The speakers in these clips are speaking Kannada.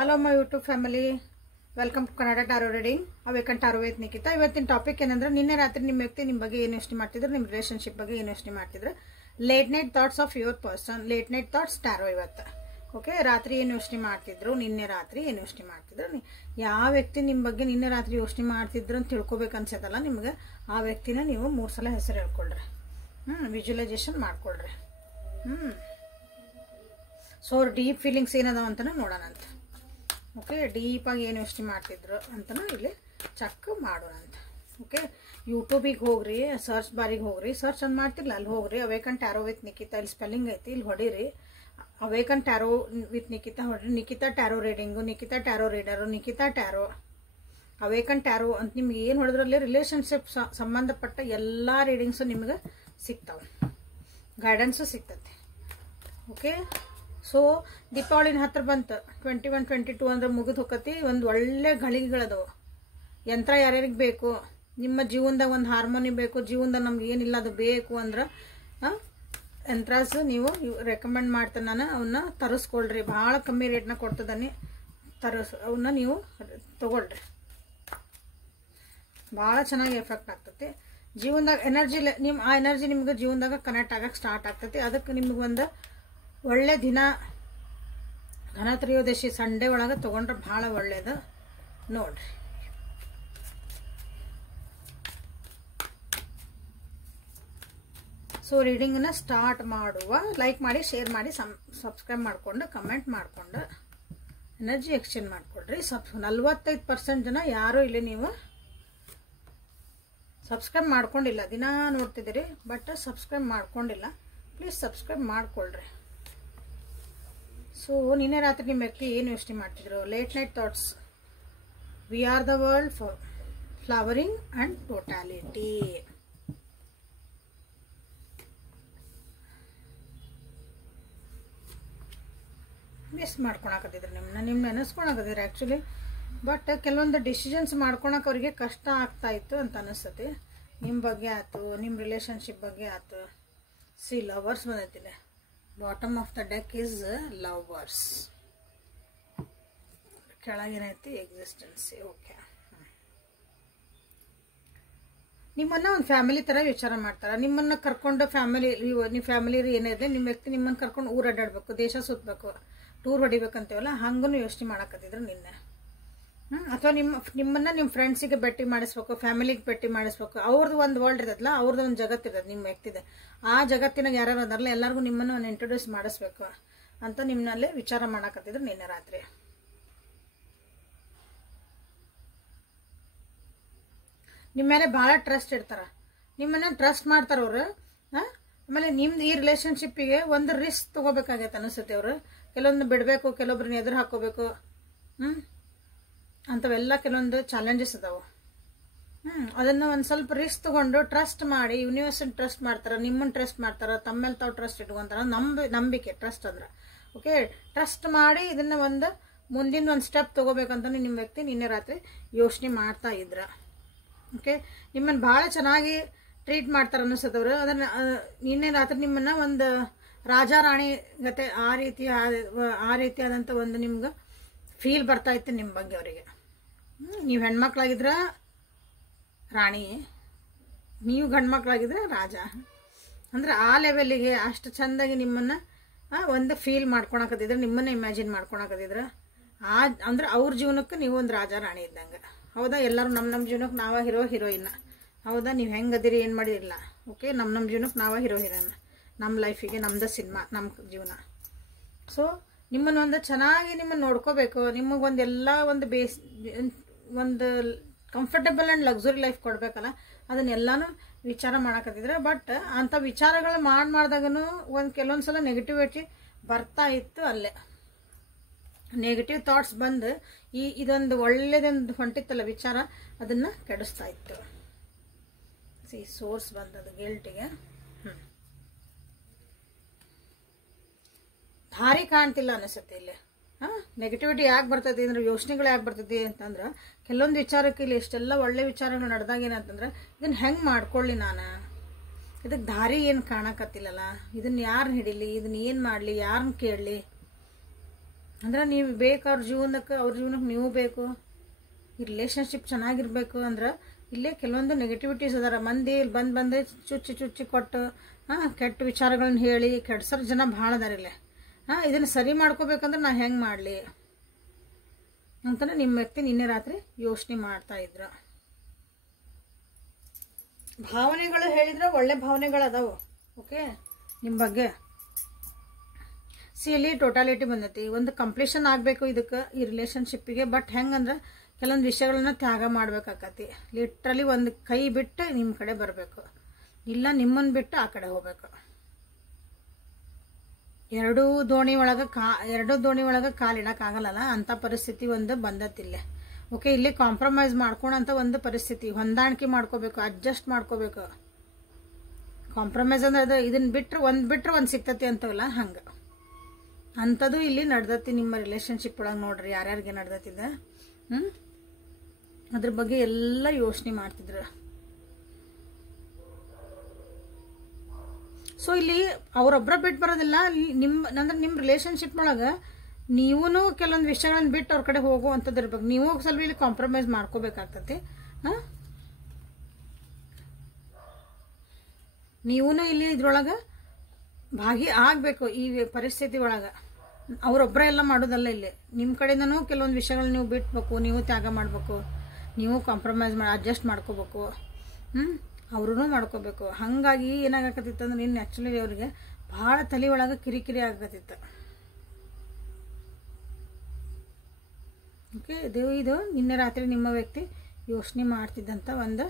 Hello my YouTube family, welcome to Kannada tarot reading. Awaken tarot with Nikhita. ಇವತ್ತಿನ ಟಾಪಿಕ್ ಏನಂದ್ರೆ, ನಿನ್ನೆ ರಾತ್ರಿ ನಿಮ್ಮ ವ್ಯಕ್ತಿ ನಿಮ್ಮ ಬಗ್ಗೆ ಏನು ಯೋಚನೆ ಮಾಡ್ತಿದ್ರು, ನಿಮ್ಮ ರಿಲೇಶನ್ಶಿಪ್ ಬಗ್ಗೆ ಏನು ಯೋಚನೆ ಮಾಡ್ತಿದ್ರು. Late night thoughts of your person, late night thoughts ಟಾರೋ ಇವತ್ತು. ಓಕೆ, ರಾತ್ರಿ ಏನು ಯೋಚನೆ ಮಾಡ್ತಿದ್ರು, ನಿನ್ನೆ ರಾತ್ರಿ ಏನು ಯೋಚನೆ ಮಾಡ್ತಿದ್ರು, ಯಾವ ವ್ಯಕ್ತಿ ನಿಮ್ಮ ಬಗ್ಗೆ ನಿನ್ನೆ ರಾತ್ರಿ ಯೋಚನೆ ಮಾಡ್ತಿದ್ರು ಅಂತ ತಿಳ್ಕೊಬೇಕು ಅನ್ಸತ್ತಲ್ಲ ನಿಮ್ಗೆ, ಆ ವ್ಯಕ್ತಿನ ನೀವು 3 ಸಲ ಹೆಸರು ಹೇಳ್ಕೊಳ್ರಿ. ವಿಜುವಲೈಸೇಷನ್ ಮಾಡ್ಕೊಳ್ರಿ. ಸೊ ಡೀಪ್ ಫೀಲಿಂಗ್ಸ್ ಏನದಾವ ಅಂತನೂ ನೋಡೋಣಂತ. ಓಕೆ, ಡೀಪಾಗಿ ಏನು ಯೋಚನೆ ಮಾಡ್ತಿದ್ರು ಅಂತನೂ ಇಲ್ಲಿ ಚೆಕ್ ಮಾಡೋಣಂತ. ಓಕೆ, ಯೂಟ್ಯೂಬಿಗೆ ಹೋಗ್ರಿ, ಸರ್ಚ್ ಬಾರಿಗೆ ಹೋಗ್ರಿ, ಸರ್ಚ್ ಅಂತ ಮಾಡ್ತಿರ್ಲ ಅಲ್ಲಿ ಹೋಗ್ರಿ. ಅವೇಕನ್ ಟ್ಯಾರೋ ವಿತ್ ನಿಖಿತಾ, ಇಲ್ಲಿ ಸ್ಪೆಲ್ಲಿಂಗ್ ಐತಿ, ಇಲ್ಲಿ ಹೊಡೀರಿ. ಅವೇಕನ್ ಟ್ಯಾರೋ ವಿತ್ ನಿಖಿತಾ ಹೊಡ್ರಿ. Nikita tarot reading, Nikita tarot reader, Nikita tarot, awaken tarot ಅಂತ ನಿಮ್ಗೆ ಏನು ಹೊಡೆದ್ರಲ್ಲಿ ರಿಲೇಶನ್ಶಿಪ್ ಸಂಬಂಧಪಟ್ಟ ಎಲ್ಲ ರೀಡಿಂಗ್ಸು ನಿಮ್ಗೆ ಸಿಗ್ತಾವೆ, ಗೈಡೆನ್ಸು ಸಿಗ್ತದೆ. ಓಕೆ, ಸೊ ದೀಪಾವಳಿನ ಹತ್ರ ಬಂತು, 21, 22 ಅಂದ್ರೆ ಮುಗಿದು ಹೋಗತಿ. ಒಂದು ಒಳ್ಳೆ ಗಳಿಗೆಗಳದವು. ಯಂತ್ರ ಯಾರ್ಯಾರಿಗೆ ಬೇಕು, ನಿಮ್ಮ ಜೀವನದಾಗ ಒಂದು ಹಾರ್ಮೋನಿ ಬೇಕು, ಜೀವನದಾಗ ನಮ್ಗೆ ಏನಿಲ್ಲ ಅದು ಬೇಕು ಅಂದ್ರೆ ಯಂತ್ರಾಸ್ ನೀವು ರೆಕಮೆಂಡ್ ಮಾಡ್ತೇನೆ ನಾನು. ಅವನ್ನ ತರಿಸ್ಕೊಳ್ರಿ, ಭಾಳ ಕಮ್ಮಿ ರೇಟ್ನ ಕೊಡ್ತದಾನೆ. ಅವನ್ನ ನೀವು ತಗೊಳ್ರಿ, ಭಾಳ ಚೆನ್ನಾಗಿ ಎಫೆಕ್ಟ್ ಆಗ್ತೈತಿ ಜೀವನದಾಗ. ಎನರ್ಜಿ ಆ ಎನರ್ಜಿ ನಿಮ್ಗೆ ಜೀವನದಾಗ ಕನೆಕ್ಟ್ ಆಗಕ್ಕೆ ಸ್ಟಾರ್ಟ್ ಆಗ್ತೈತಿ. ಅದಕ್ಕೆ ನಿಮ್ಗೆ ಒಂದು ಒಳ್ಳೆ ದಿನ, ಧನತ್ರಯೋದಶಿ ಸಂಡೇ ಒಳಗೆ ತೊಗೊಂಡ್ರೆ ಭಾಳ ಒಳ್ಳೇದು ನೋಡ್ರಿ. ಸೊ ರೀಡಿಂಗನ್ನ ಸ್ಟಾರ್ಟ್ ಮಾಡುವ. ಲೈಕ್ ಮಾಡಿ, ಶೇರ್ ಮಾಡಿ, ಸಬ್ಸ್ಕ್ರೈಬ್ ಮಾಡಿಕೊಂಡು, ಕಮೆಂಟ್ ಮಾಡಿಕೊಂಡು ಎನರ್ಜಿ ಎಕ್ಸ್ಚೇಂಜ್ ಮಾಡಿಕೊಡ್ರಿ. 45% ಜನ ಯಾರೂ ಇಲ್ಲಿ ನೀವು ಸಬ್ಸ್ಕ್ರೈಬ್ ಮಾಡ್ಕೊಂಡಿಲ್ಲ. ದಿನ ನೋಡ್ತಿದ್ದೀರಿ ಬಟ್ ಸಬ್ಸ್ಕ್ರೈಬ್ ಮಾಡ್ಕೊಂಡಿಲ್ಲ. ಪ್ಲೀಸ್ ಸಬ್ಸ್ಕ್ರೈಬ್ ಮಾಡ್ಕೊಳ್ರಿ. ಸೊ ನಿನ್ನೆ ರಾತ್ರಿ ನಿಮ್ಮ ವ್ಯಕ್ತಿ ಏನು ಯೋಚನೆ ಮಾಡ್ತಿದ್ರು, late night thoughts. We are the world flowering and totality. Miss ಮಾಡ್ಕೊಳಕತ್ತಿದ್ರು, ನಿಮ್ಮ ನೆನೆಸ್ಕೊಳಕತ್ತಿದ್ರು ಆ್ಯಕ್ಚುಲಿ. ಬಟ್ ಕೆಲವೊಂದು ಡಿಸಿಷನ್ಸ್ ಮಾಡ್ಕೊಳಕ್ಕೆ ಅವ್ರಿಗೆ ಕಷ್ಟ ಆಗ್ತಾ ಇತ್ತು ಅಂತ ಅನಿಸ್ತತಿ. ನಿಮ್ಮ ಬಗ್ಗೆ ಆಯ್ತು, ನಿಮ್ಮ ರಿಲೇಶನ್ಶಿಪ್ ಬಗ್ಗೆ ಆಯ್ತು. ಸಿ ಲವರ್ಸ್ ಬಂದೈತಿಲ್ಲ, bottom of the deck is lovers, ಕೆಳಗೇನೈತಿ ಎಕ್ಸಿಸ್ಟೆನ್ಸಿ. ಓಕೆ, ನಿಮ್ಮನ್ನ ಒಂದು ಫ್ಯಾಮಿಲಿ ಥರ ವಿಚಾರ ಮಾಡ್ತಾರೆ. ನಿಮ್ಮನ್ನ ಕರ್ಕೊಂಡು ನೀವು ಫ್ಯಾಮಿಲಿ ಏನಿದೆ, ನಿಮ್ಮ ವ್ಯಕ್ತಿ ನಿಮ್ಮನ್ನು ಕರ್ಕೊಂಡು ಊರು ಅಡ್ಡಾಡ್ಬೇಕು, ದೇಶ ಸುತ್ತಬೇಕು, ಟೂರ್ ಹೊಡಿಬೇಕಂತೀವಲ್ಲ, ಹಂಗೂ ಯೋಚನೆ ಮಾಡಕತ್ತಿದ್ರು ನಿನ್ನೆ. ಅಥವಾ ನಿಮ್ಮನ್ನ ನಿಮ್ಮ ಫ್ರೆಂಡ್ಸಿಗೆ ಭೇಟಿ ಮಾಡಿಸ್ಬೇಕು, ಫ್ಯಾಮಿಲಿಗೆ ಭೇಟಿ ಮಾಡಿಸ್ಬೇಕು. ಅವ್ರದ್ದು ಒಂದು ವರ್ಲ್ಡ್ ಇರ್ತದಲ್ಲ, ಅವ್ರದ್ದು ಒಂದು ಜಗತ್ತಿರ್ತದೆ ನಿಮ್ಮ ವ್ಯಕ್ತಿದೆ. ಆ ಜಗತ್ತಿನಾಗ ಯಾರು ಅದಾರಲ್ಲ ಎಲ್ಲರಿಗೂ ನಿಮ್ಮನ್ನು ಒಂದು ಇಂಟ್ರೊಡ್ಯೂಸ್ ಮಾಡಿಸ್ಬೇಕು ಅಂತ ನಿಮ್ಮಲ್ಲಿ ವಿಚಾರ ಮಾಡಕತ್ತಿದ್ರು ನಿನ್ನೆ ರಾತ್ರಿ. ನಿಮ್ಮ ಮೇಲೆ ಭಾಳ ಟ್ರಸ್ಟ್ ಇರ್ತಾರ, ನಿಮ್ಮನ್ನ ಟ್ರಸ್ಟ್ ಮಾಡ್ತಾರ ಅವರು. ಆಮೇಲೆ ನಿಮ್ದು ಈ ರಿಲೇಶನ್ಶಿಪ್ಪಿಗೆ ಒಂದು ರಿಸ್ಕ್ ತಗೋಬೇಕಾಗೈತೆ ಅನಿಸುತ್ತೆ. ಅವರು ಕೆಲವೊಂದು ಬಿಡಬೇಕು, ಕೆಲವೊಬ್ರನ್ನ ಎದುರು ಹಾಕೋಬೇಕು, ಅಂಥವೆಲ್ಲ ಕೆಲವೊಂದು ಚಾಲೆಂಜಸ್ ಅದಾವು. ಅದನ್ನು ಒಂದು ಸ್ವಲ್ಪ ರಿಸ್ಕ್ ತಗೊಂಡು ಟ್ರಸ್ಟ್ ಮಾಡಿ, ಯೂನಿವರ್ಸನ್ ಟ್ರಸ್ಟ್ ಮಾಡ್ತಾರೆ, ನಿಮ್ಮನ್ನು ಟ್ರಸ್ಟ್ ಮಾಡ್ತಾರೆ, ತಮ್ಮ ಮೇಲೆ ತಾವು ಟ್ರಸ್ಟ್ ಇಟ್ಕೊಂತಾರ. ನಂಬಿಕೆ, ಟ್ರಸ್ಟ್ ಅಂದ್ರೆ. ಓಕೆ, ಟ್ರಸ್ಟ್ ಮಾಡಿ ಇದನ್ನ ಒಂದು ಮುಂದಿನ ಒಂದು ಸ್ಟೆಪ್ ತಗೋಬೇಕಂತ ನಿಮ್ಮ ವ್ಯಕ್ತಿ ನಿನ್ನೆ ರಾತ್ರಿ ಯೋಚನೆ ಮಾಡ್ತಾ ಇದ್ರ. ಓಕೆ, ನಿಮ್ಮನ್ನು ಭಾಳ ಚೆನ್ನಾಗಿ ಟ್ರೀಟ್ ಮಾಡ್ತಾರೆ ಅನ್ನಿಸ್ತದವ್ರು. ಅದನ್ನು ನಿನ್ನೆ ರಾತ್ರಿ ನಿಮ್ಮನ್ನು ಒಂದು ರಾಜ ರಾಣಿ ಗತೆ ಆ ರೀತಿಯಾದಂಥ ಒಂದು ನಿಮ್ಗೆ ಫೀಲ್ ಬರ್ತಾ ಇತ್ತು ನಿಮ್ಮ ಬಗ್ಗೆ ಅವರಿಗೆ. ನೀವು ಹೆಣ್ಮಕ್ಳಾಗಿದ್ರೆ ರಾಣಿ, ನೀವು ಗಂಡ್ಮಕ್ಳಾಗಿದ್ರೆ ರಾಜ. ಅಂದ್ರೆ ಆ ಲೆವೆಲ್ಲಿಗೆ ಅಷ್ಟು ಚೆಂದಾಗಿ ನಿಮ್ಮನ್ನು ಒಂದು ಫೀಲ್ ಮಾಡ್ಕೊಳಕತ್ತಿದ್ರೆ, ನಿಮ್ಮನ್ನು ಇಮ್ಯಾಜಿನ್ ಮಾಡ್ಕೊಳಕತ್ತಿದ್ರೆ. ಅಂದ್ರೆ ಅವ್ರ ಜೀವನಕ್ಕೆ ನೀವು ಒಂದು ರಾಜ ರಾಣಿ ಇದ್ದಂಗೆ. ಹೌದಾ? ಎಲ್ಲರೂ ನಮ್ಮ ಜೀವನಕ್ಕೆ ನಾವ ಹೀರೋಯಿನ್ನ. ಹೌದಾ? ನೀವು ಹೆಂಗದಿರಿ, ಏನು ಮಾಡಿರಲಿಲ್ಲ. ಓಕೆ, ನಮ್ಮ ಜೀವನಕ್ಕೆ ನಾವ ಹೀರೋಯಿನ್ನ. ನಮ್ಮ ಲೈಫಿಗೆ ನಮ್ದು ಸಿನಿಮಾ, ನಮ್ಮ ಜೀವನ. ಸೊ ನಿಮ್ಮನ್ನು ಒಂದು ಚೆನ್ನಾಗಿ ನಿಮ್ಮನ್ನು ನೋಡ್ಕೋಬೇಕು. ನಿಮಗೊಂದೆಲ್ಲ ಒಂದು ಕಂಫರ್ಟಬಲ್ ಆ್ಯಂಡ್ ಲಕ್ಸುರಿ ಲೈಫ್ ಕೊಡಬೇಕಲ್ಲ, ಅದನ್ನೆಲ್ಲನೂ ವಿಚಾರ ಮಾಡಕತ್ತಿದ್ರೆ. ಬಟ್ ಅಂಥ ವಿಚಾರಗಳು ಮಾಡಿದಾಗೂ ಕೆಲವೊಂದು ಸಲ ನೆಗೆಟಿವಿಟಿ ಬರ್ತಾ ಇತ್ತು. ಅಲ್ಲೇ ನೆಗೆಟಿವ್ ಥಾಟ್ಸ್ ಬಂದು ಇದೊಂದು ಒಳ್ಳೇದೊಂದು ಹೊಂಟಿತ್ತಲ್ಲ ವಿಚಾರ, ಅದನ್ನು ಕೆಡಿಸ್ತಾ ಇತ್ತು. ಸೋರ್ಸ್ ಬಂದದು ಗಿಲ್ಟಿಗೆ. ದಾರಿ ಕಾಣ್ತಿಲ್ಲ ಅನಿಸುತ್ತೆ ಇಲ್ಲಿ. ನೆಗೆಟಿವಿಟಿ ಯಾಕೆ ಬರ್ತೈತಿ ಅಂದ್ರೆ, ಯೋಚನೆಗಳು ಯಾಕೆ ಬರ್ತೈತಿ ಅಂತಂದ್ರೆ, ಕೆಲವೊಂದು ವಿಚಾರಕ್ಕೆ ಇಲ್ಲಿ ಇಷ್ಟೆಲ್ಲ ಒಳ್ಳೆ ವಿಚಾರಗಳು ನಡೆದಾಗ ಏನಂತಂದ್ರೆ, ಇದನ್ನು ಹೆಂಗೆ ಮಾಡ್ಕೊಳ್ಳಿ ನಾನು, ಇದಕ್ಕೆ ದಾರಿ ಏನು ಕಾಣಕತ್ತಿಲ್ಲಲ್ಲ, ಇದನ್ನು ಯಾರನ್ನ ಹಿಡೀಲಿ, ಇದನ್ನ ಏನು ಮಾಡಲಿ, ಯಾರನ್ನ ಕೇಳಲಿ, ಅಂದ್ರೆ ನೀವು ಬೇಕು ಅವ್ರ ಜೀವನಕ್ಕೆ ನೀವು ಬೇಕು. ಈ ರಿಲೇಷನ್ಶಿಪ್ ಚೆನ್ನಾಗಿರ್ಬೇಕು ಅಂದ್ರೆ ಇಲ್ಲೇ ಕೆಲವೊಂದು ನೆಗೆಟಿವಿಟೀಸ್ ಅದಾರ. ಮಂದಿ ಬಂದು ಚುಚ್ಚಿ ಕೊಟ್ಟು ಕೆಟ್ಟ ವಿಚಾರಗಳನ್ನ ಹೇಳಿ ಕೆಡ್ಸೋರ್ ಜನ ಭಾಳ ಅದಾರ ಇಲ್ಲೇ. ಇದನ್ನು ಸರಿ ಮಾಡ್ಕೋಬೇಕಂದ್ರೆ ನಾ ಹೆಂಗೆ ಮಾಡಲಿ ಅಂತಲೇ ನಿಮ್ಮ ವ್ಯಕ್ತಿ ನಿನ್ನೆ ರಾತ್ರಿ ಯೋಚನೆ ಮಾಡ್ತಾ ಇದ್ರು. ಭಾವನೆಗಳು ಹೇಳಿದ್ರೆ ಒಳ್ಳೆ ಭಾವನೆಗಳು ಅದಾವು. ಓಕೆ, ನಿಮ್ಮ ಬಗ್ಗೆ ಇಲ್ಲಿ ಟೋಟಾಲಿಟಿ ಬಂದೈತಿ. ಒಂದು ಕಂಪ್ಲೀಷನ್ ಆಗಬೇಕು ಇದಕ್ಕೆ, ಈ ರಿಲೇಷನ್ಶಿಪ್ಪಿಗೆ. ಬಟ್ ಹೆಂಗಂದ್ರೆ ಕೆಲವೊಂದು ವಿಷಯಗಳನ್ನ ತ್ಯಾಗ ಮಾಡ್ಬೇಕಾಕತಿ. ಲಿಟ್ರಲಿ ಒಂದು ಕೈ ಬಿಟ್ಟು ನಿಮ್ಮ ಕಡೆ ಬರಬೇಕು, ಇಲ್ಲ ನಿಮ್ಮನ್ನು ಬಿಟ್ಟು ಆ ಕಡೆ ಹೋಗ್ಬೇಕು. ಎರಡೂ ದೋಣಿ ಒಳಗೆ ಕಾಲಿಡೋಕ್ಕಾಗಲ್ಲ ಅಂಥ ಪರಿಸ್ಥಿತಿ ಒಂದು ಬಂದತ್ತಿಲ್ಲೇ. ಓಕೆ, ಇಲ್ಲಿ ಕಾಂಪ್ರಮೈಸ್ ಮಾಡ್ಕೊಳಂತ ಒಂದು ಪರಿಸ್ಥಿತಿ, ಹೊಂದಾಣಿಕೆ ಮಾಡ್ಕೋಬೇಕು, ಅಡ್ಜಸ್ಟ್ ಮಾಡ್ಕೋಬೇಕು. ಕಾಂಪ್ರಮೈಸ್ ಅಂದ್ರೆ ಅದು ಇದನ್ನ ಬಿಟ್ರೆ ಒಂದು ಸಿಗ್ತತಿ ಅಂತವಲ್ಲ, ಹಂಗೆ ಅಂಥದ್ದು ಇಲ್ಲಿ ನಡ್ದತಿ ನಿಮ್ಮ ರಿಲೇಷನ್ಶಿಪ್ ಒಳಗೆ. ನೋಡ್ರಿ ಯಾರ್ಯಾರಿಗೆ ನಡ್ದತ್ತಿದೆ, ಅದ್ರ ಬಗ್ಗೆ ಎಲ್ಲ ಯೋಚನೆ ಮಾಡ್ತಿದ್ರು. ಸೊ ಇಲ್ಲಿ ಅವರೊಬ್ಬರ ಬಿಟ್ಟು ಬರೋದಿಲ್ಲ. ನಿಮ್ಮ ರಿಲೇಷನ್ಶಿಪ್ ಒಳಗೆ ನೀವೂ ಕೆಲವೊಂದು ವಿಷಯಗಳನ್ನ ಬಿಟ್ಟು ಅವ್ರ ಕಡೆ ಹೋಗುವಂಥದ್ದು ಇರ್ಬೇಕು. ನೀವು ಸ್ವಲ್ಪ ಇಲ್ಲಿ ಕಾಂಪ್ರಮೈಸ್ ಮಾಡ್ಕೋಬೇಕಾಗ್ತತಿ. ನೀವೂ ಇಲ್ಲಿ ಇದ್ರೊಳಗೆ ಭಾಗಿ ಆಗಬೇಕು ಈ ಪರಿಸ್ಥಿತಿ ಒಳಗೆ. ಅವರೊಬ್ಬರ ಎಲ್ಲ ಮಾಡೋದಲ್ಲ. ಇಲ್ಲಿ ನಿಮ್ಮ ಕಡೆಯಿಂದನೂ ಕೆಲವೊಂದು ವಿಷಯಗಳನ್ನ ನೀವು ಬಿಟ್ಬೇಕು, ನೀವು ತ್ಯಾಗ ಮಾಡಬೇಕು, ನೀವು ಕಾಂಪ್ರಮೈಸ್ ಅಡ್ಜಸ್ಟ್ ಮಾಡ್ಕೋಬೇಕು, ಅವ್ರೂ ಮಾಡ್ಕೋಬೇಕು. ಹಾಗಾಗಿ ಏನಾಗಕತ್ತಿತ್ತು ಅಂದ್ರೆ ನಿನ್ನ ಆ್ಯಕ್ಚುಲಿ ಅವ್ರಿಗೆ ಭಾಳ ತಲೆ ಒಳಗೆ ಕಿರಿಕಿರಿ ಆಗಕತ್ತಿತ್ತು. ಓಕೆ, ಇದು ನಿನ್ನೆ ರಾತ್ರಿ ನಿಮ್ಮ ವ್ಯಕ್ತಿ ಯೋಚನೆ ಮಾಡ್ತಿದ್ದಂಥ ಒಂದು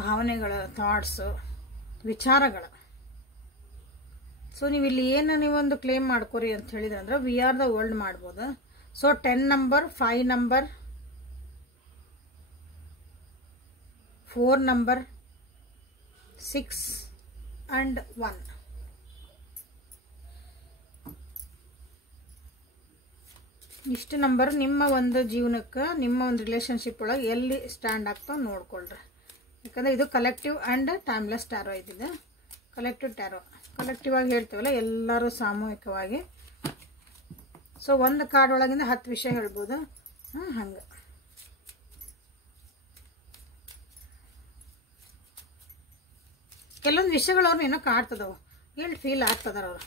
ಭಾವನೆಗಳು, ಥಾಟ್ಸು, ವಿಚಾರಗಳು. ಸೊ ನೀವು ಇಲ್ಲಿ ಏನು ನೀವೊಂದು ಕ್ಲೇಮ್ ಮಾಡ್ಕೊರಿ ಅಂತ ಹೇಳಿದ್ರೆ ಅಂದ್ರೆ ವಿ ಆರ್ ದ ವರ್ಲ್ಡ್ ಮಾಡ್ಬೋದು. So 10 number, 5 number, 4 number, 6 and 1. ಇಷ್ಟು ನಂಬರ್ ನಿಮ್ಮ ಒಂದು ಜೀವನಕ್ಕೆ, ನಿಮ್ಮ ಒಂದು ರಿಲೇಷನ್ಶಿಪ್ ಒಳಗೆ ಎಲ್ಲಿ ಸ್ಟ್ಯಾಂಡ್ ಆಗ್ತಾವೆ ನೋಡ್ಕೊಳ್ರಿ. ಯಾಕಂದರೆ ಇದು ಕಲೆಕ್ಟಿವ್ ಆ್ಯಂಡ್ ಟೈಮ್ಲೆಸ್ ಟ್ಯಾರೋ ಇದ್ದಿದೆ. ಕಲೆಕ್ಟಿವ್ ಟ್ಯಾರೋ ಕಲೆಕ್ಟಿವ್ ಆಗಿ ಹೇಳ್ತೀವಲ್ಲ, ಎಲ್ಲರೂ ಸಾಮೂಹಿಕವಾಗಿ. ಸೊ ಒಂದು ಕಾರ್ಡ್ ಒಳಗಿಂದ 10 ವಿಷಯ ಹೇಳ್ಬೋದು. ಹಂಗೆ ಕೆಲವೊಂದು ವಿಷಯಗಳು ಅವ್ರನ್ನ ಏನೋ ಕಾಡ್ತದವು, ಫೀಲ್ ಆಗ್ತದಾರ ಅವ್ರು.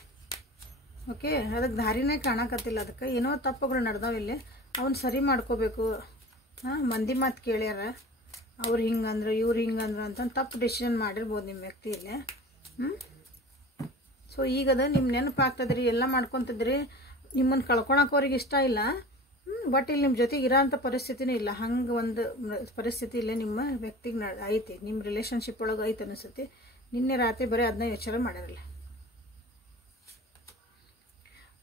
ಓಕೆ, ಅದಕ್ಕೆ ದಾರಿನೇ ಕಾಣಕತ್ತಿಲ್ಲ. ಅದಕ್ಕೆ ಏನೋ ತಪ್ಪುಗಳು ನಡೆದಾವ ಇಲ್ಲಿ, ಅವನ್ನ ಸರಿ ಮಾಡ್ಕೋಬೇಕು. ಮಂದಿ ಮಾತು ಕೇಳ್ಯಾರ, ಅವ್ರು ಹಿಂಗಂದ್ರೆ ಇವ್ರು ಹಿಂಗಂದ್ರೆ ಅಂತ ತಪ್ಪು ಡಿಸಿಷನ್ ಮಾಡಿರ್ಬೋದು ನಿಮ್ಮ ವ್ಯಕ್ತಿ ಇಲ್ಲಿ. ಸೊ ಈಗದ ನಿಮ್ಮ ನೆನಪಾಗ್ತದ್ರಿ, ಎಲ್ಲ ಮಾಡ್ಕೊತಿದ್ರಿ, ನಿಮ್ಮನ್ನು ಕಳ್ಕೊಳಕ್ಕೆ ಅವ್ರಿಗೆ ಇಷ್ಟ ಇಲ್ಲ. ಬಟ್ ಇಲ್ಲಿ ನಿಮ್ಮ ಜೊತೆಗೆ ಇರೋಂಥ ಪರಿಸ್ಥಿತಿನೇ ಇಲ್ಲ. ಹಂಗೆ ಒಂದು ಪರಿಸ್ಥಿತಿ ಇಲ್ಲೇ ನಿಮ್ಮ ವ್ಯಕ್ತಿಗೆ ಐತಿ, ನಿಮ್ಮ ರಿಲೇಷನ್ಶಿಪ್ ಒಳಗೆ ಐತೆ ಅನಿಸುತ್ತೆ. ನಿನ್ನೆ ರಾತ್ರಿ ಬರೀ ಅದನ್ನ ಯೋಚನೆ ಮಾಡಿರಲ್ಲ.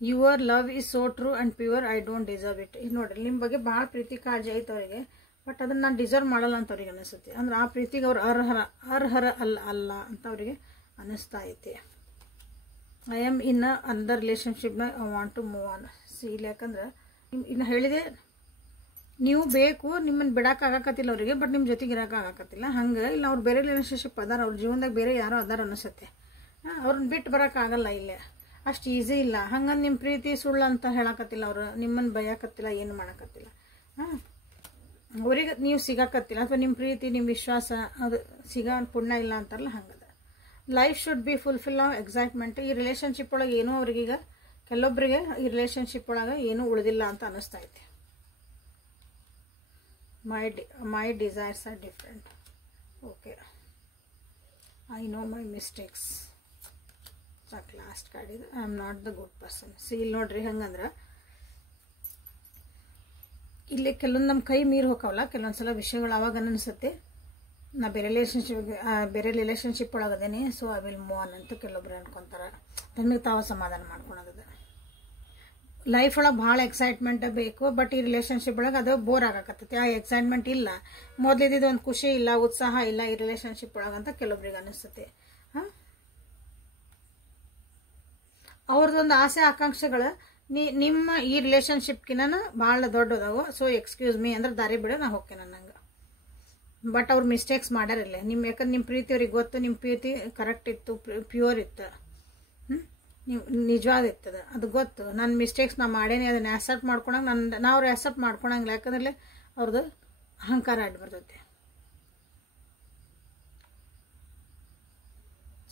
Your love is so true and pure, I don't deserve it. ಈಗ ನೋಡ್ರಿ, ನಿಮ್ಮ ಬಗ್ಗೆ ಭಾಳ ಪ್ರೀತಿ ಕಾಳಜಿ ಐತೆ ಅವರಿಗೆ, ಬಟ್ ಅದನ್ನು ನಾನು ಡಿಸರ್ವ್ ಮಾಡಲ್ಲ ಅಂತ ಅವ್ರಿಗೆ ಅನಿಸುತ್ತೆ. ಅಂದ್ರೆ ಆ ಪ್ರೀತಿಗೆ ಅವ್ರು ಅರ್ಹರ ಅಲ್ಲ ಅಂತ ಅವರಿಗೆ ಅನ್ನಿಸ್ತಾ ಐತಿ. ಐ ಆಮ್ ಇನ್ ಅನದರ್ ರಿಲೇಷನ್ಶಿಪ್ನ, I want to move on. ಇಲ್ಲ, ಯಾಕಂದ್ರೆ ಇನ್ನು ಹೇಳಿದೆ, ನೀವು ಬೇಕು, ನಿಮ್ಮನ್ನು ಬಿಡೋಕ್ಕಾಗಕತ್ತಿಲ್ಲ ಅವರಿಗೆ, ಬಟ್ ನಿಮ್ಮ ಜೊತೆಗೆ ಇರೋಕ್ಕಾಗಕತ್ತಿಲ್ಲ. ಹಂಗೆ ಇಲ್ಲ, ಅವ್ರು ಬೇರೆ ರಿಲೇಷನ್ಶಿಪ್ ಅದಾರ, ಅವ್ರ ಜೀವನದಾಗ ಬೇರೆ ಯಾರೋ ಅದಾರ ಅನಿಸುತ್ತೆ. ಅವ್ರನ್ನ ಬಿಟ್ಟು ಬರೋಕ್ಕಾಗಲ್ಲ ಇಲ್ಲೇ, ಅಷ್ಟು ಈಸಿ ಇಲ್ಲ. ಹಂಗಂದು ನಿಮ್ಮ ಪ್ರೀತಿ ಸುಳ್ಳು ಅಂತ ಹೇಳಕತ್ತಿಲ್ಲ, ಅವರು ನಿಮ್ಮನ್ನು ಬಯಕತ್ತಿಲ್ಲ, ಏನು ಮಾಡಕತ್ತಿಲ್ಲ. ಅವ್ರಿಗೆ ನೀವು ಸಿಗಕತ್ತಿಲ್ಲ, ಅಥವಾ ನಿಮ್ಮ ಪ್ರೀತಿ, ನಿಮ್ಮ ವಿಶ್ವಾಸ ಅದು ಸಿಗೋ ಪುಣ್ಯ ಇಲ್ಲ ಅಂತಾರಲ್ಲ, ಹಂಗದ. Life should be fulfil of excitement. ಈ ರಿಲೇಷನ್ಶಿಪ್ ಒಳಗೆ ಏನೂ ಅವ್ರಿಗೀಗ, ಕೆಲವೊಬ್ಬರಿಗೆ ಈ ರಿಲೇಷನ್ಶಿಪ್ ಒಳಗೆ ಏನೂ ಉಳಿದಿಲ್ಲ ಅಂತ ಅನ್ನಿಸ್ತಾ ಐತಿ. My desires are different. Okay, I know my mistakes. ಸಾಕು, ಲಾಸ್ಟ್ ಕಾರ್ಡ್ ಇದು. I am not the good person. ಇಲ್ಲಿ ನೋಡ್ರಿ, ಹಂಗಂದ್ರೆ ಇಲ್ಲಿ ಕೆಲವೊಂದು ನಮ್ಮ ಕೈ ಮೀರಿ ಹೋಗವಲ್ಲ ಕೆಲವೊಂದ್ಸಲ ವಿಷಯಗಳು. ಅವಾಗ ಅನಿಸುತ್ತೆ ನಾ ಬೇರೆ ರಿಲೇಷನ್ಶಿಪ್ ಒಳಗದೇನೆ, so I will move on ಅಂತ ಕೆಲವೊಬ್ರು ಅನ್ಕೊತಾರೆ. ತಮಗೆ ತಾವು ಸಮಾಧಾನ ಮಾಡ್ಕೊಳೋದು. ಲೈಫ್ ಒಳಗೆ ಭಾಳ ಎಕ್ಸೈಟ್ಮೆಂಟ್ ಬೇಕು, ಬಟ್ ಈ ರಿಲೇಷನ್ಶಿಪ್ ಒಳಗೆ ಅದು ಬೋರ್ ಆಗಕತ್ತೈತಿ. ಆ ಎಕ್ಸೈಟ್ಮೆಂಟ್ ಇಲ್ಲ, ಮೊದಲಿದ್ದು ಒಂದು ಖುಷಿ ಇಲ್ಲ, ಉತ್ಸಾಹ ಇಲ್ಲ ಈ ರಿಲೇಷನ್ಶಿಪ್ ಒಳಗಂತ ಕೆಲವೊಬ್ರಿಗೆ ಅನಿಸುತ್ತೆ. ಅವ್ರದ್ದೊಂದು ಆಸೆ ಆಕಾಂಕ್ಷೆಗಳು ನಿಮ್ಮ ಈ ರಿಲೇಷನ್ಶಿಪ್ಗಿನ ಭಾಳ ದೊಡ್ಡದಾವು. ಸೊ ಎಕ್ಸ್ಕ್ಯೂಸ್ ಮೀ ಅಂದ್ರೆ ದಾರಿ ಬಿಡು, ನಾ ಹೋಗ್ತೇನೆ ನಂಗೆ. ಬಟ್ ಅವ್ರು ಮಿಸ್ಟೇಕ್ಸ್ ಮಾಡ್ಯಾರಿಲ್ಲ. ಯಾಕಂದ್ರೆ ನಿಮ್ಮ ಪ್ರೀತಿ ಅವ್ರಿಗೆ ಗೊತ್ತು, ನಿಮ್ಮ ಪ್ರೀತಿ ಕರೆಕ್ಟ್ ಇತ್ತು, ಪ್ಯೂರ್ ಇತ್ತು. ನೀವು ನಿಜವಾದ ಇರ್ತದೆ, ಅದು ಗೊತ್ತು. ನನ್ನ ಮಿಸ್ಟೇಕ್ಸ್ ನಾ ಮಾಡೇನಿ, ಅದನ್ನು ಆ್ಯಸೆಪ್ಟ್ ಮಾಡ್ಕೊಳಂಗೆ ನಾವು ಅವ್ರು ಆ್ಯಸೆಪ್ಟ್ ಮಾಡ್ಕೊಳಂಗಿಲ್ಲ. ಯಾಕಂದ್ರೆ ಅವ್ರದ್ದು ಅಹಂಕಾರ ಅಡ್ಡಿ ಬರ್ತೈತಿ.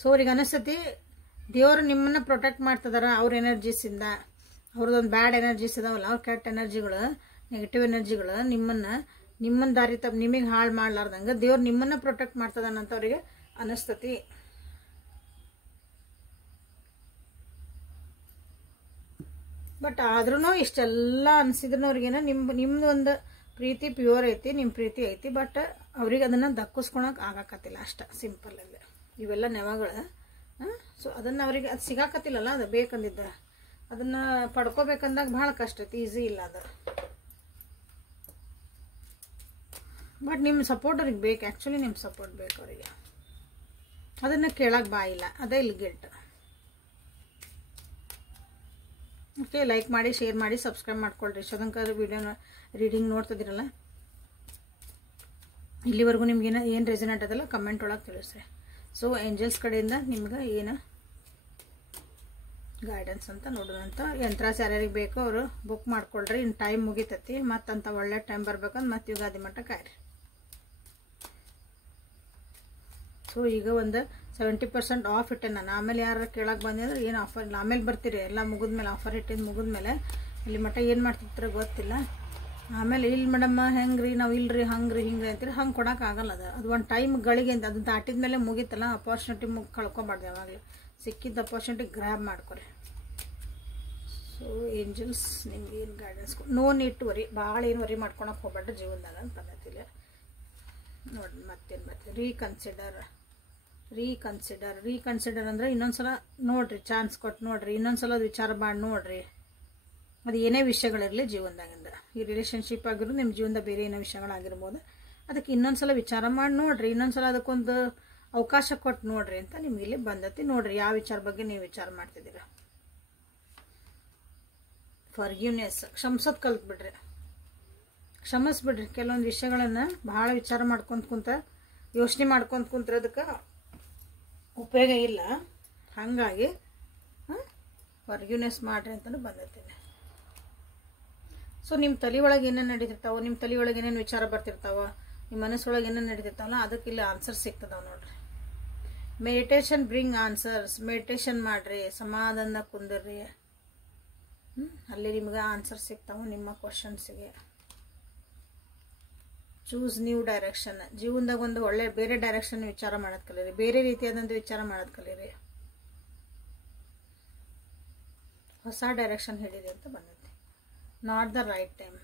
ಸೊ ಅವ್ರಿಗೆ ಅನಿಸ್ತತಿ ದೇವರು ನಿಮ್ಮನ್ನು ಪ್ರೊಟೆಕ್ಟ್ ಮಾಡ್ತಿದಾರ ಅವ್ರ ಎನರ್ಜೀಸಿಂದ. ಅವ್ರದ್ದೊಂದು ಬ್ಯಾಡ್ ಎನರ್ಜೀಸ್ ಇದಾವಲ್ಲ, ಅವ್ರ ಕೆಟ್ಟ ಎನರ್ಜಿಗಳು, ನೆಗೆಟಿವ್ ಎನರ್ಜಿಗಳು ನಿಮ್ಮನ್ನ ದಾರಿ ತಪ್ಪು ನಿಮಗೆ ಹಾಳು ಮಾಡ್ಲಾರ್ದಂಗೆ ದೇವ್ರು ನಿಮ್ಮನ್ನು ಪ್ರೊಟೆಕ್ಟ್ ಮಾಡ್ತದಾನಂತ ಅವ್ರಿಗೆ ಅನಿಸ್ತತಿ. ಬಟ್ ಆದ್ರೂ ಇಷ್ಟೆಲ್ಲ ಅನಿಸಿದ್ರು ಅವ್ರಿಗೇನೋ ನಿಮ್ದು ಒಂದು ಪ್ರೀತಿ ಪ್ಯೂರ್ ಐತಿ, ನಿಮ್ಮ ಪ್ರೀತಿ ಐತಿ. ಬಟ್ ಅವ್ರಿಗೆ ಅದನ್ನು ದಕ್ಕಿಸ್ಕೊಳಕ್ಕೆ ಆಗಾಕತ್ತಿಲ್ಲ ಅಷ್ಟ, ಸಿಂಪಲ್ ಅಲ್ಲಿ ಇವೆಲ್ಲ ನೆವಗಳು. ಸೊ ಅದನ್ನು ಅವ್ರಿಗೆ ಅದು ಸಿಗಾಕತ್ತಿಲ್ಲಲ್ಲ, ಅದು ಬೇಕಂದಿದ್ದ ಅದನ್ನು ಪಡ್ಕೋಬೇಕಂದಾಗ ಭಾಳ ಕಷ್ಟ ಐತಿ, ಈಸಿ ಇಲ್ಲ ಅದು. ಬಟ್ ನಿಮ್ಮ ಸಪೋರ್ಟ್ ಅವ್ರಿಗೆ ಬೇಕು, ಆ್ಯಕ್ಚುಲಿ ನಿಮ್ಮ ಸಪೋರ್ಟ್ ಬೇಕು ಅವರಿಗೆ. ಅದನ್ನು ಕೇಳಕ್ಕೆ ಬಾಯಿಲ್ಲ, ಅದೇ ಇಲ್ಲಿ ಗಿಲ್ಟ್. ಓಕೆ, ಲೈಕ್ ಮಾಡಿ, ಶೇರ್ ಮಾಡಿ, ಸಬ್ಸ್ಕ್ರೈಬ್ ಮಾಡ್ಕೊಳ್ರಿ. ಶೋಧಂಕರ್ ವಿಡಿಯೋ ರೀಡಿಂಗ್ ನೋಡ್ತಿದ್ದೀರಲ್ಲ, ಇಲ್ಲಿವರೆಗೂ ನಿಮ್ಗೇನು ಏನು ರೆಸನೇಟ್ ಅದಲ್ಲ ಕಮೆಂಟ್ ಒಳಗೆ ತಿಳಿಸ್ರಿ. ಸೊ ಏಂಜಲ್ಸ್ ಕಡೆಯಿಂದ ನಿಮ್ಗೆ ಏನು ಗೈಡೆನ್ಸ್ ಅಂತ ನೋಡೋಣಂತ. ಯಂತ್ರಾಸ್ ಯಾರ್ಯಾರಿಗೆ ಬೇಕೋ ಅವರು ಬುಕ್ ಮಾಡ್ಕೊಳ್ರಿ. ಇನ್ನು ಟೈಮ್ ಮುಗಿತೈತಿ, ಮತ್ತಂತ ಒಳ್ಳೆ ಟೈಮ್ ಬರ್ಬೇಕಂದ್ರೆ ಮತ್ತೆ ಯುಗಾದಿ ಮಟ್ಟ ಕಾಯ್ರಿ. ಸೊ ಈಗ ಒಂದು 70% ಆಫ್ ಇಟ್ಟೆ ನಾನು. ಆಮೇಲೆ ಯಾರು ಕೇಳಕ್ಕೆ ಬಂದೆ ಅಂದ್ರೆ ಏನು ಆಫರ್ ಇಲ್ಲ, ಆಮೇಲೆ ಬರ್ತೀರಿ ಎಲ್ಲ ಮುಗಿದ್ಮೇಲೆ, ಆಫರ್ ಇಟ್ಟಿದ್ದು ಮುಗಿದ್ಮೇಲೆ. ಇಲ್ಲಿ ಮಟ್ಟ ಏನು ಮಾಡ್ತಿರ್ತಾರೆ ಗೊತ್ತಿಲ್ಲ. ಆಮೇಲೆ ಇಲ್ಲಿ ಮೇಡಮ್ಮ ಹೆಂಗೆ ರೀ, ನಾವು ಇಲ್ರಿ ಹಂಗೆ ಹಿಂಗೆ ಅಂತೀರಿ, ಹಂಗೆ ಕೊಡೋಕ್ಕಾಗಲ್ಲ. ಅದು ಒಂದು ಟೈಮ್ ಗಳಿಗೆ ಅಂತ ಅದು ದಾಟಿದ ಮೇಲೆ ಮುಗೀತಲ್ಲ, ಅಪಾರ್ಚುನಿಟಿ ಕಳ್ಕೊಬಾರ್ದು. ಯಾವಾಗಲೂ ಸಿಕ್ಕಿದ್ದ ಅಪಾರ್ಚುನಿಟಿ ಗ್ರ್ಯಾಬ್ ಮಾಡ್ಕೊರಿ. ಸೊ ಏಂಜಲ್ಸ್ ನಿಮ್ಗೆ ಏನು guidance no need to worry, ಭಾಳ ಏನು ವರಿ ಮಾಡ್ಕೊಳಕ್ಕೆ ಹೋಗ್ಬೇಡ್ರಿ ಜೀವನದಾಗ ಅಂತ ಬಂದೈತಿಲ್ಲ. ನೋಡಿ ಮತ್ತೇನು ಬರ್ತೀವಿ, ರೀಕನ್ಸಿಡರ್ ಅಂದರೆ ಇನ್ನೊಂದ್ಸಲ ನೋಡ್ರಿ, ಚಾನ್ಸ್ ಕೊಟ್ಟು ನೋಡ್ರಿ, ಇನ್ನೊಂದ್ಸಲ ಅದು ವಿಚಾರ ಮಾಡಿ ನೋಡ್ರಿ. ಅದು ಏನೇ ವಿಷಯಗಳಿರಲಿ ಜೀವನದಾಗಿಂದ, ಈ ರಿಲೇಷನ್ಶಿಪ್ ಆಗಿರೋದು ನಿಮ್ಮ ಜೀವನದ ಬೇರೆ ಏನೋ ವಿಷಯಗಳಾಗಿರ್ಬೋದು, ಅದಕ್ಕೆ ಇನ್ನೊಂದ್ಸಲ ವಿಚಾರ ಮಾಡಿ ನೋಡ್ರಿ, ಇನ್ನೊಂದ್ಸಲ ಅದಕ್ಕೊಂದು ಅವಕಾಶ ಕೊಟ್ಟು ನೋಡ್ರಿ ಅಂತ ನಿಮ್ಗೆ ಇಲ್ಲಿ ಬಂದತಿ. ನೋಡ್ರಿ ಯಾವ ವಿಚಾರ ಬಗ್ಗೆ ನೀವು ವಿಚಾರ ಮಾಡ್ತಿದ್ದೀರ. ಫರ್ಗಿವ್ನೆಸ್, ಕ್ಷಮಿಸೋದು ಕಲ್ತ್ಬಿಡ್ರಿ, ಕ್ಷಮಿಸ್ಬಿಡ್ರಿ. ಕೆಲವೊಂದು ವಿಷಯಗಳನ್ನು ಭಾಳ ವಿಚಾರ ಯೋಚನೆ ಮಾಡ್ಕೊಂತ ಕುಂತ್ರೋದಕ್ಕೆ ಉಪಯೋಗ ಇಲ್ಲ. ಹಾಗಾಗಿ ಫರ್ಗಿವ್ನೆಸ್ ಮಾಡ್ರಿ ಅಂತಲೂ ಬಂದೈತೀನಿ. ಸೊ ನಿಮ್ಮ ತಲೆ ಒಳಗೆ ಏನೇನು ನಡೀತಿರ್ತಾವೆ, ನಿಮ್ಮ ತಲೆ ಒಳಗೆ ಏನೇನು ವಿಚಾರ ಬರ್ತಿರ್ತಾವ, ನಿಮ್ಮ ಮನಸ್ಸೊಳಗೆ ಏನೇನು ನಡೀತಿರ್ತಾವಲ್ಲ ಅದಕ್ಕೆ ಇಲ್ಲಿ ಆನ್ಸರ್ ಸಿಗ್ತದಾವ ನೋಡ್ರಿ. Meditation bring answers. ಮೆಡಿಟೇಷನ್ ಮಾಡ್ರಿ, ಸಮಾಧಾನ ಕುಂದಿರ್ರಿ, ಅಲ್ಲಿ ನಿಮ್ಗೆ ಆನ್ಸರ್ ಸಿಗ್ತಾವೆ ನಿಮ್ಮ ಕ್ವಶನ್ಸಿಗೆ. Choose new direction. ಜೀವನದಾಗ ಒಂದು ಒಳ್ಳೆ ಬೇರೆ ಡೈರೆಕ್ಷನ್ ವಿಚಾರ ಮಾಡೋದು ಕಲೀರಿ, ಬೇರೆ ರೀತಿಯಾದಂಥ ವಿಚಾರ ಮಾಡೋದು ಕಲೀರಿ, ಹೊಸ ಡೈರೆಕ್ಷನ್ ಹಿಡೀರಿ ಅಂತ ಬಂದೈತಿ. Not the right time.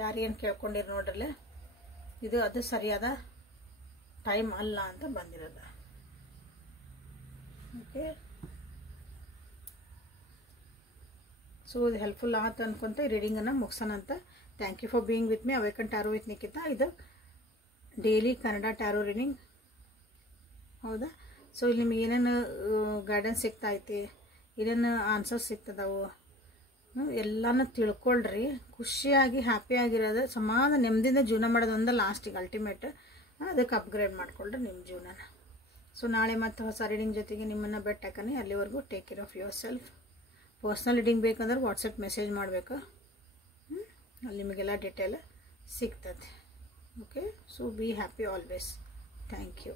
ಯಾರೇನು ಕೇಳ್ಕೊಂಡಿರಿ ನೋಡ್ರಲ್ಲೇ, ಅದು ಸರಿಯಾದ ಟೈಮ್ ಅಲ್ಲ ಅಂತ ಬಂದಿರೋದು. ಓಕೆ, ಸೊ ಇದು ಹೆಲ್ಪ್ಫುಲ್ ಆಯ್ತು ಅನ್ಕೊಂತ ಈ ರೀಡಿಂಗನ್ನು ಮುಗಿಸೋಣ ಅಂತ. Thank you for being with me. Awaken tarot with Nikhita. ಇದು ಡೈಲಿ ಕನ್ನಡ ಟ್ಯಾರೋ ರೀಡಿಂಗ್, ಹೌದಾ? ಸೊ ಇಲ್ಲಿ ನಿಮಗೆ ಏನೇನು ಗೈಡೆನ್ಸ್ ಸಿಗ್ತೈತಿ, ಏನೇನು ಆನ್ಸರ್ಸ್ ಸಿಗ್ತದವು ಎಲ್ಲನೂ ತಿಳ್ಕೊಳ್ರಿ. ಖುಷಿಯಾಗಿ ಹ್ಯಾಪಿಯಾಗಿರೋದು, ಸಮಾಧಾನ ನೆಮ್ಮದಿಯಿಂದ ಜೀವನ ಮಾಡೋದು ಒಂದು ಲಾಸ್ಟಿಗೆ ಅಲ್ಟಿಮೇಟ್. ಅದಕ್ಕೆ ಅಪ್ಗ್ರೇಡ್ ಮಾಡ್ಕೊಳ್ರಿ ನಿಮ್ಮ ಜೀವನನ. ಸೊ ನಾಳೆ ಮತ್ತೆ ಹೊಸ ರೀಡಿಂಗ್ ಜೊತೆಗೆ ನಿಮ್ಮನ್ನು ಬೆಟ್ಟಾಕನೆ. ಅಲ್ಲಿವರೆಗೂ take care of yourself. Personal reading ಬೇಕಂದ್ರೆ ವಾಟ್ಸಪ್ ಮೆಸೇಜ್ ಮಾಡಬೇಕು, ಅಲ್ಲಿ ನಿಮಗೆಲ್ಲ ಡೀಟೇಲ್ ಸಿಗ್ತದೆ. Okay, so be happy always. Thank you.